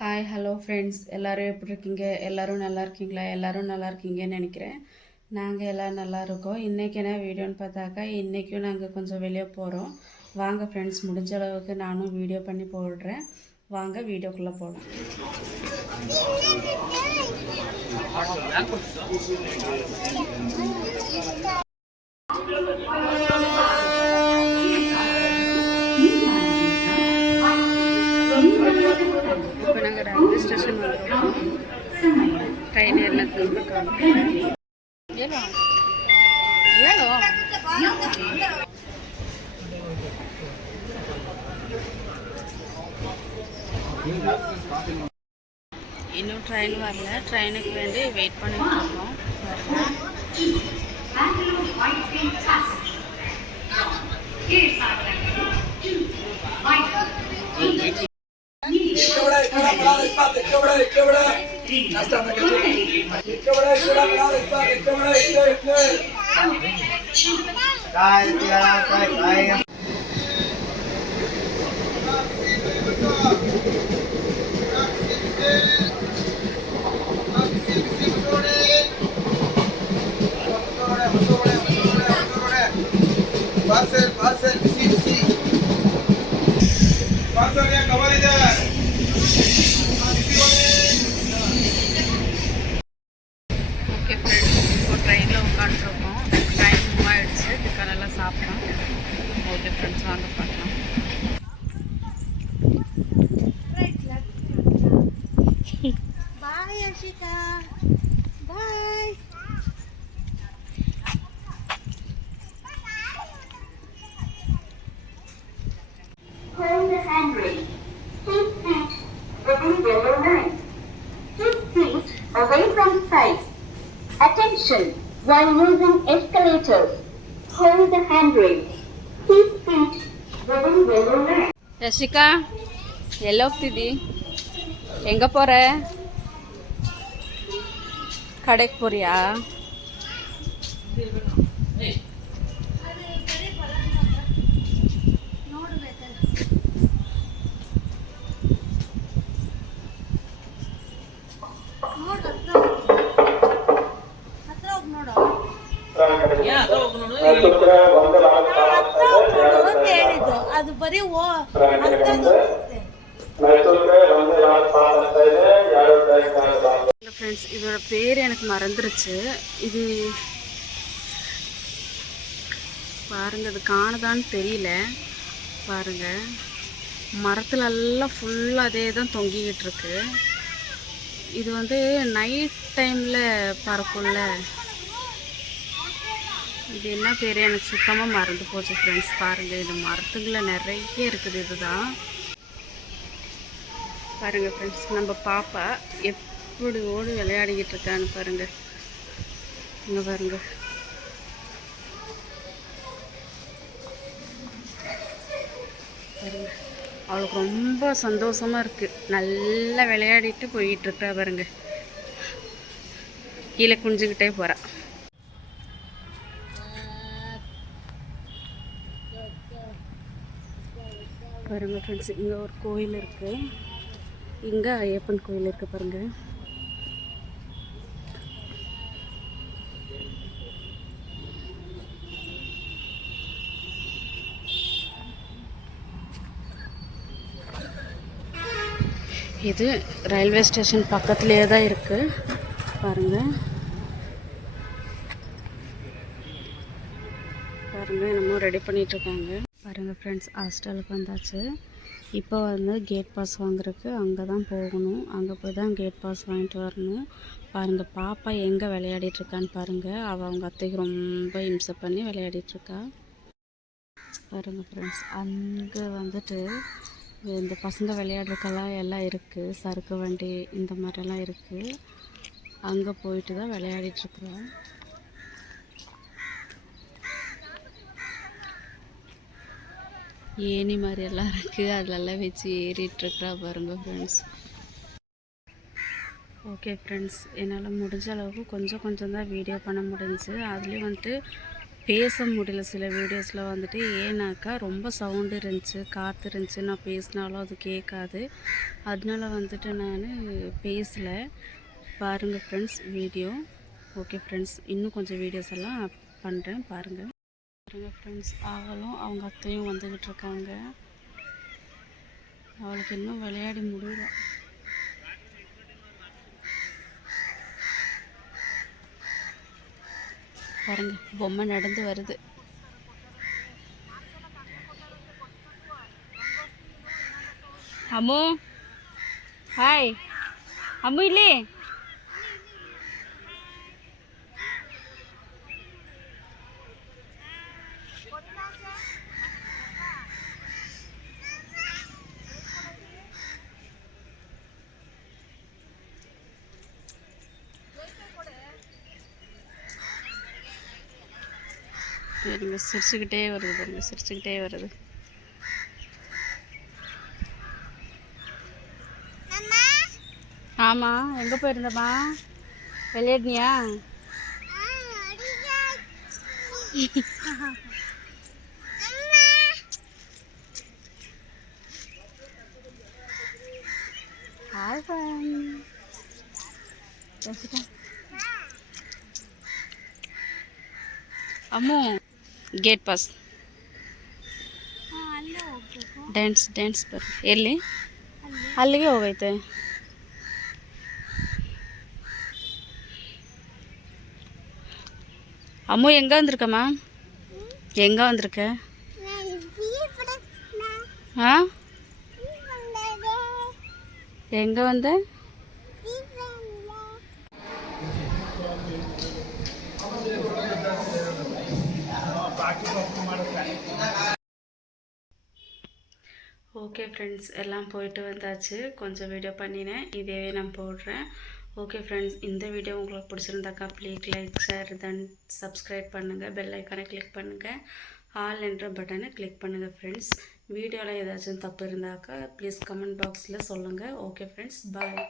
Hi hello friends, எல்லோரும் எப்படி இருக்கீங்க? எல்லோரும் நல்லா இருக்கீங்களா? எல்லோரும் நல்லா இருக்கீங்கன்னு நினைக்கிறேன். நாங்கள் எல்லோரும் நல்லா இருக்கோம். இன்றைக்கி என்ன வீடியோன்னு பார்த்தாக்கா, இன்றைக்கும் நாங்கள் கொஞ்சம் வெளியே போகிறோம். வாங்க ஃப்ரெண்ட்ஸ், முடிஞ்ச அளவுக்கு நானும் வீடியோ பண்ணி போடுறேன். வாங்க வீடியோக்குள்ளே போகலாம். இப்போ நாங்கள் ரயில்வே ஸ்டேஷன் வந்துருக்கோம். ட்ரெயின் எல்லாம் திரும்ப காணும். இன்னும் ட்ரெயின் வரல. ட்ரெயினுக்கு வேண்டி வெயிட் பண்ணிட்டு இருக்கோம். Parcel, see. Parcel ya cover इधर. ஓகே ஃப்ரெண்ட்ஸ், இப்போ ட்ரெயினில் உட்காந்துருக்கோம். ட்ரெயின் மூவ் ஆகிடுச்சு. இதுக்கானெல்லாம் சாப்பிட்டோம். ஓகே ஃப்ரெண்ட்ஸ், வாங்க பார்க்கலாம். பாய் அஷிகா, பாய். Hold the handrail. Keep feet within yellow line. Keep feet away from sides. Attention while using escalators. Hold the handrail. Keep feet within yellow line. Yashika, yellow திதி எங்கே போகிற? கடைக்கு போறியா? ಅದು ಬರೀ ஃப்ரெண்ட்ஸ், இதோட பேர் எனக்கு மறந்துருச்சு. இது பாருங்க, அது காணுதான்னு தெரியல. பாருங்க, மரத்துல எல்லாம் ஃபுல்லாக அதே தான் தொங்கிக்கிட்டு இருக்கு. இது வந்து நைட் டைமில் பறக்கும்ல. இது என்ன பேர் எனக்கு சுத்தமாக மறந்து போச்சு ஃப்ரெண்ட்ஸ். பாருங்கள், இது மரத்துக்குள்ள நிறைய இருக்குது. இதுதான் பாருங்கள் ஃப்ரெண்ட்ஸ், நம்ம பாப்பா எப்படி ஓடி விளையாடிக்கிட்டு இருக்கான்னு பாருங்கள். இங்கே பாருங்கள், பாருங்கள், அவளுக்கு ரொம்ப சந்தோஷமாக இருக்குது. நல்லா விளையாடிட்டு போயிட்டுருக்கா பாருங்க. கீழே குனிஞ்சுக்கிட்டே போகிறா. பாருங்கள் ஃப்ரெண்ட்ஸ், இங்கே ஒரு கோயில் இருக்குது. இங்கே ஐயப்பன் கோயில் இருக்குது பாருங்கள். இது ரயில்வே ஸ்டேஷன் பக்கத்துலேயே தான் இருக்குது பாருங்கள். பாருங்கள், என்னமோ ரெடி பண்ணிகிட்ருக்காங்க பாருங்கள் ஃப்ரெண்ட்ஸ். ஹாஸ்டலுக்கு வந்தாச்சு. இப்போ வந்து கேட் பாஸ் வாங்குறதுக்கு அங்கே தான் போகணும். அங்கே போய் தான் கேட் பாஸ் வாங்கிட்டு வரணும். பாருங்கள், பாப்பா எங்கே விளையாடிட்டுருக்கான்னு பாருங்கள். அவள் அவங்க அத்தைக்கு ரொம்ப இம்சை பண்ணி விளையாடிட்டுருக்கா பாருங்கள் ஃப்ரெண்ட்ஸ். அங்கே வந்துட்டு இந்த பசங்க விளையாடுறதுக்கெல்லாம் எல்லாம் இருக்குது. சறுக்கு வண்டி இந்த மாதிரிலாம் இருக்குது. அங்கே போயிட்டு தான் விளையாடிட்டுருக்குறோம். ஏணி மாதிரி எல்லாம் இருக்குது. அதிலெல்லாம் வச்சு ஏறிட்டுருக்குறா பாருங்க ஃப்ரெண்ட்ஸ். ஓகே ஃப்ரெண்ட்ஸ், என்னால் முடிஞ்ச அளவுக்கு கொஞ்சம் தான் வீடியோ பண்ண முடிஞ்சுச்சு. அதுலேயும் வந்துட்டு பேச முடியல சில வீடியோஸில் வந்துட்டு. ஏன்னாக்கா ரொம்ப சவுண்டு இருந்துச்சு, காற்று இருந்துச்சு, நான் பேசினாலும் அது கேட்காது. அதனால வந்துட்டு நான் பேசலை. பாருங்கள் ஃப்ரெண்ட்ஸ் வீடியோ. ஓகே ஃப்ரெண்ட்ஸ், இன்னும் கொஞ்சம் வீடியோஸ் எல்லாம் பண்ணுறேன் பாருங்கள். ஃப்ரெண்ட்ஸ், அவளும் அவங்க அத்தையும் வந்துக்கிட்டு இருக்காங்க. அவளுக்கு இன்னும் விளையாடி முடியல. பாருங்க, பொம்மை நடந்து வருது. அம்மு, ஹாய் அம்மு. இல்லே பாருங்க, சிரிச்சுக்கிட்டே வருது. பாருங்க, சிரிச்சுக்கிட்டே வருது. ஆமாம், எங்கே போயிருந்தம்மா? விளையாடினியா? ಅಮ್ಮು ಗೇಟ್ ಪಾಸ್ ಡ್ಯಾನ್ಸ್ ಬರ್ರಿ. ಎಲ್ಲಿ? ಅಲ್ಲಿಗೆ ಹೋಗೈತೆ. அம்மு எங்கே வந்திருக்கம்மா? எங்கே வந்திருக்க? ஆ, எங்கே வந்த? ஓகே ஃப்ரெண்ட்ஸ், எல்லாம் போயிட்டு வந்தாச்சு. கொஞ்சம் வீடியோ பண்ணினேன், இதேவே நான் போடுறேன். ஓகே ஃப்ரெண்ட்ஸ், இந்த வீடியோ உங்களுக்கு பிடிச்சிருந்தாக்கா please like, share, then subscribe பண்ணுங்கள். பெல் ஐக்கானை கிளிக் பண்ணுங்கள். ஆல் என்ற பட்டனை கிளிக் பண்ணுங்கள் ஃப்ரெண்ட்ஸ். வீடியோவில் ஏதாச்சும் தப்பு இருந்தாக்கா ப்ளீஸ் கமெண்ட் பாக்ஸில் சொல்லுங்கள். ஓகே ஃப்ரெண்ட்ஸ், பாய்.